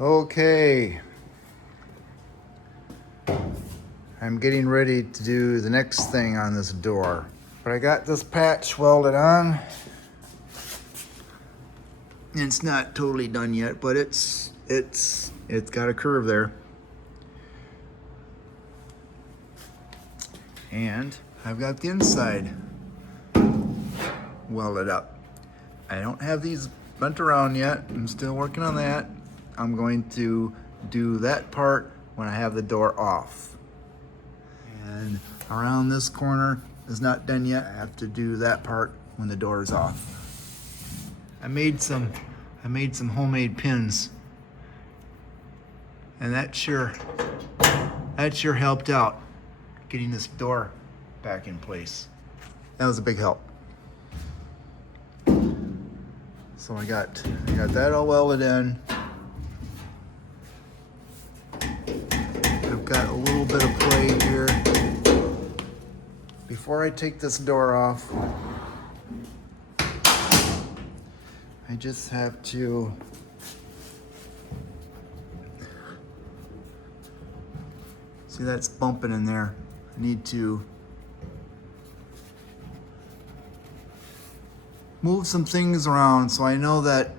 Okay, I'm getting ready to do the next thing on this door. But I got this patch welded on. It's not totally done yet, but it's got a curve there. And I've got the inside welded up. I don't have these bent around yet. I'm still working on that. I'm going to do that part when I have the door off. And around this corner is not done yet. I have to do that part when the door is off. I made some homemade pins, and that sure helped out getting this door back in place. That was a big help. So I got that all welded in. I've got a little bit of play here. Before I take this door off, I just have to see that's bumping in there. I need to move some things around so I know that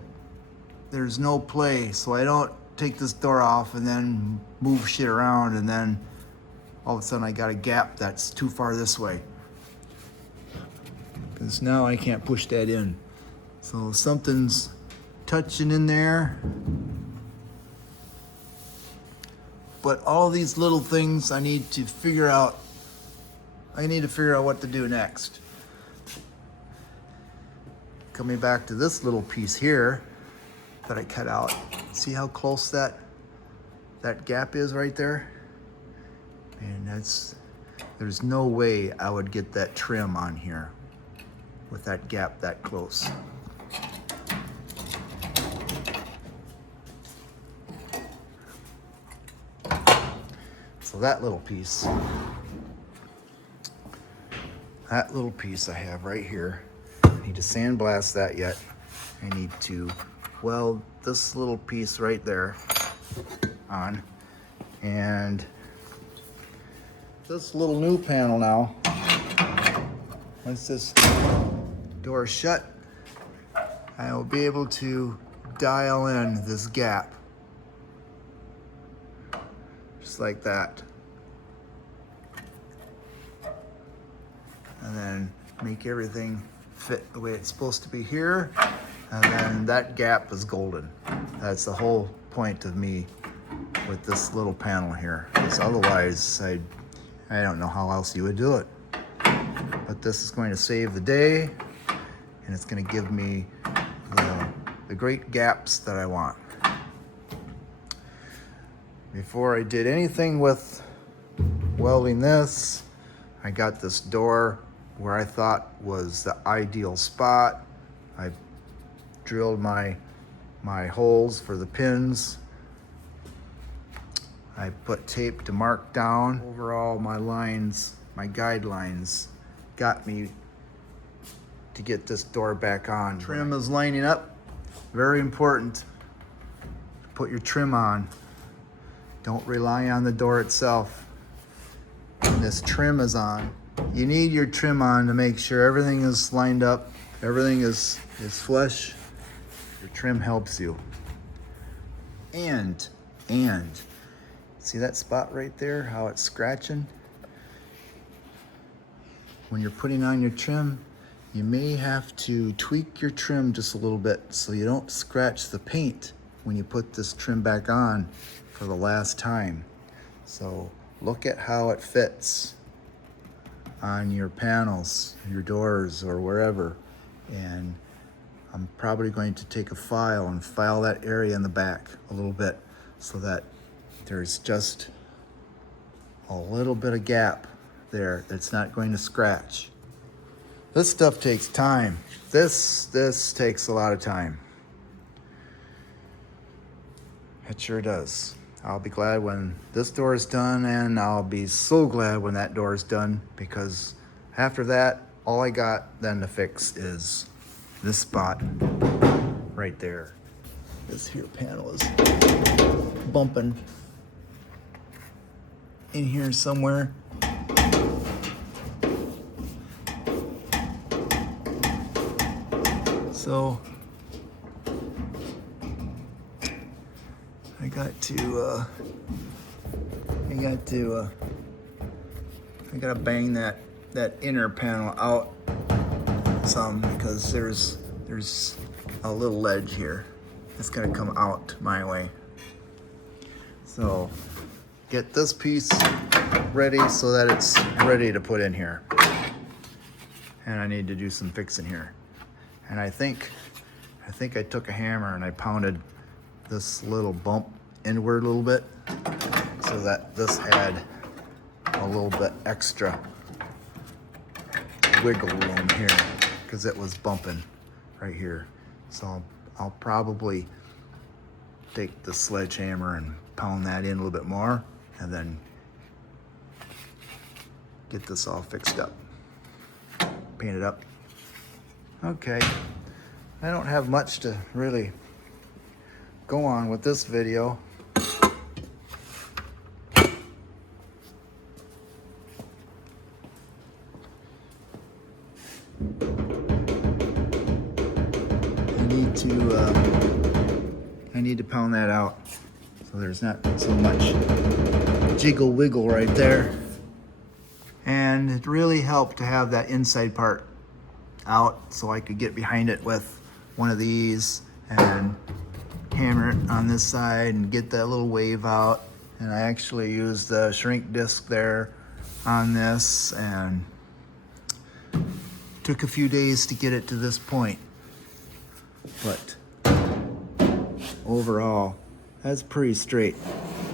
there's no play, so I don't take this door off and then move shit around and then all of a sudden I got a gap that's too far this way. Because now I can't push that in. So something's touching in there. But all these little things I need to figure out. I need to figure out what to do next. Coming back to this little piece here that I cut out. See how close that gap is right there? And there's no way I would get that trim on here with that gap that close. So that little piece I have right here. I need to sandblast that yet. I need to weld this little piece right there on. And this little new panel now, once this door is shut, I will be able to dial in this gap. Just like that. And then make everything fit the way it's supposed to be here. And then that gap is golden. That's the whole point of me with this little panel here. Because otherwise, I don't know how else you would do it. But this is going to save the day, and it's going to give me the great gaps that I want. Before I did anything with welding this, I got this door where I thought was the ideal spot. I drilled my holes for the pins. I put tape to mark down. Overall, my lines, my guidelines got me to get this door back on. Trim is lining up. Very important. Put your trim on. Don't rely on the door itself. When this trim is on, you need your trim on to make sure everything is lined up, everything is flush. Your trim helps you. And see that spot right there, how it's scratching? When you're putting on your trim, you may have to tweak your trim just a little bit so you don't scratch the paint when you put this trim back on for the last time. So look at how it fits on your panels, your doors, or wherever. And I'm probably going to take a file and file that area in the back a little bit so that there's just a little bit of gap there that's not going to scratch. This stuff takes time. This takes a lot of time. It sure does. I'll be glad when this door is done, and I'll be so glad when that door is done, because after that, all I got then to fix is this spot right there. This here panel is bumping in here somewhere. So I gotta bang that inner panel out some, because there's a little ledge here that's gonna come out my way. So get this piece ready so that it's ready to put in here. And I need to do some fixing here. And I think I took a hammer and I pounded this little bump inward a little bit so that this had a little bit extra wiggle room here, because it was bumping right here. So I'll probably take the sledgehammer and pound that in a little bit more, and then get this all fixed up, paint it up. Okay, I don't have much to really go on with this video. I need to pound that out so there's not so much jiggle wiggle right there. And it really helped to have that inside part out so I could get behind it with one of these and hammer it on this side and get that little wave out. And I actually used the shrink disc there on this, and took a few days to get it to this point. But overall, that's pretty straight,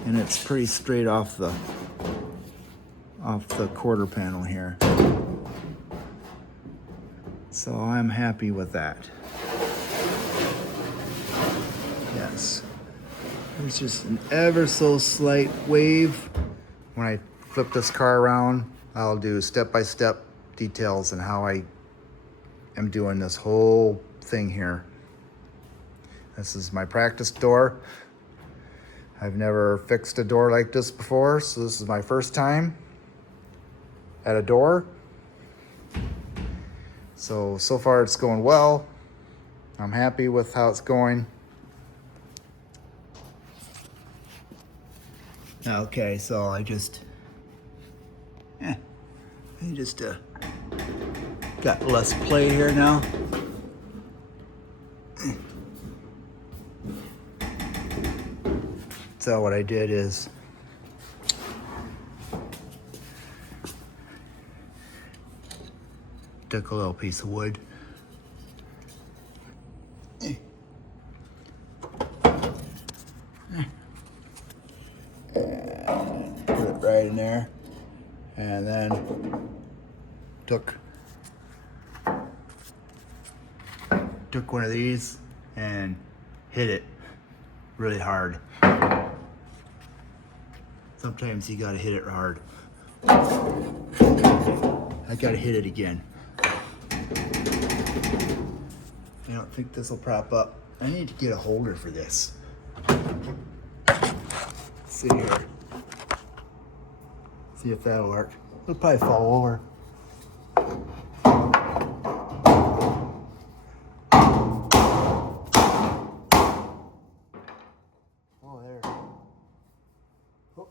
and it's pretty straight off the quarter panel here. So I'm happy with that. Yes. There's just an ever so slight wave. When I flip this car around, I'll do step-by-step details on how I am doing this whole thing here. This is my practice door. I've never fixed a door like this before, so this is my first time at a door. So far it's going well. I'm happy with how it's going. Okay, so I just got less play here now. So what I did is took a little piece of wood, put it right in there, and then took one of these and hit it really hard. Sometimes you gotta hit it hard. I gotta hit it again. I don't think this will prop up. I need to get a holder for this. Let's see here. See if that'll work. It'll probably fall over. Oh, there. Oh.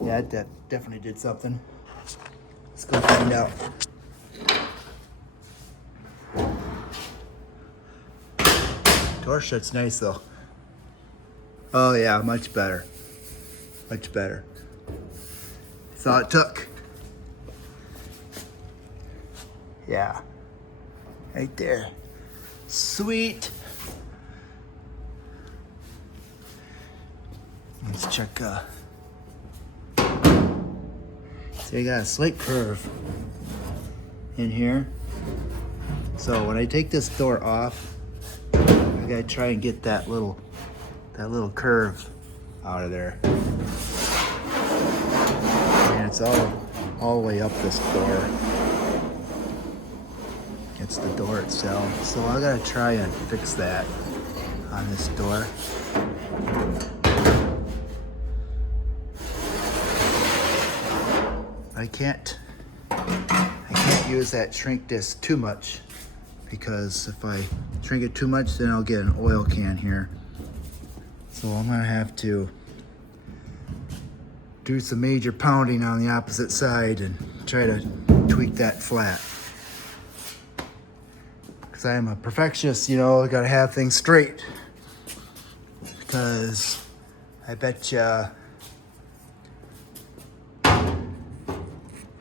Yeah, that definitely did something. Let's go find out. Door shut's nice though. Oh yeah, much better. Much better. That's all it took. Yeah. Right there. Sweet. Let's check so you got a slight curve in here. So when I take this door off, I gotta try and get that little curve out of there. And it's all the way up this door. It's the door itself. So I gotta try and fix that on this door. I can't use that shrink disc too much, because if I shrink it too much, then I'll get an oil can here. So I'm gonna have to do some major pounding on the opposite side and try to tweak that flat. Because I am a perfectionist, you know, I gotta have things straight. Because I bet ya,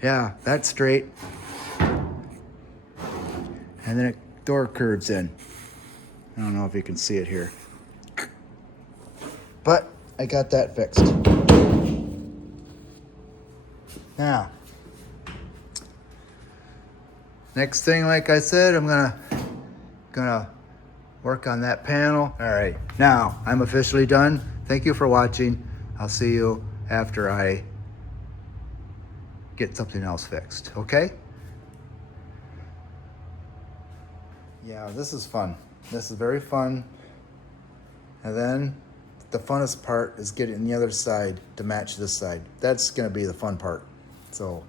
yeah, that's straight. And then it door curves in. I don't know if you can see it here. But I got that fixed. Now, next thing, like I said, I'm gonna work on that panel. All right, now I'm officially done. Thank you for watching. I'll see you after I get something else fixed, okay? Yeah, this is fun. This is very fun. And then the funnest part is getting the other side to match this side. That's gonna be the fun part. So,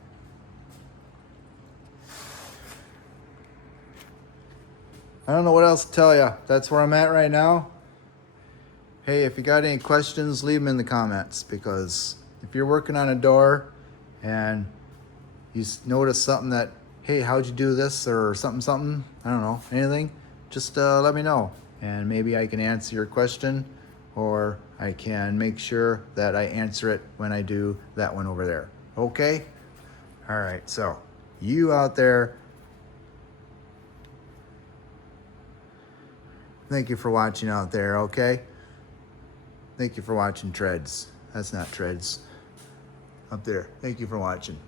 I don't know what else to tell you. That's where I'm at right now. Hey, if you got any questions, leave them in the comments, because if you're working on a door and you notice something that, hey, how'd you do this, or something, I don't know, anything, just let me know. And maybe I can answer your question, or I can make sure that I answer it when I do that one over there. Okay? All right, so you out there, thank you for watching out there, okay? Thank you for watching Treads. That's not Treads. Up there. Thank you for watching.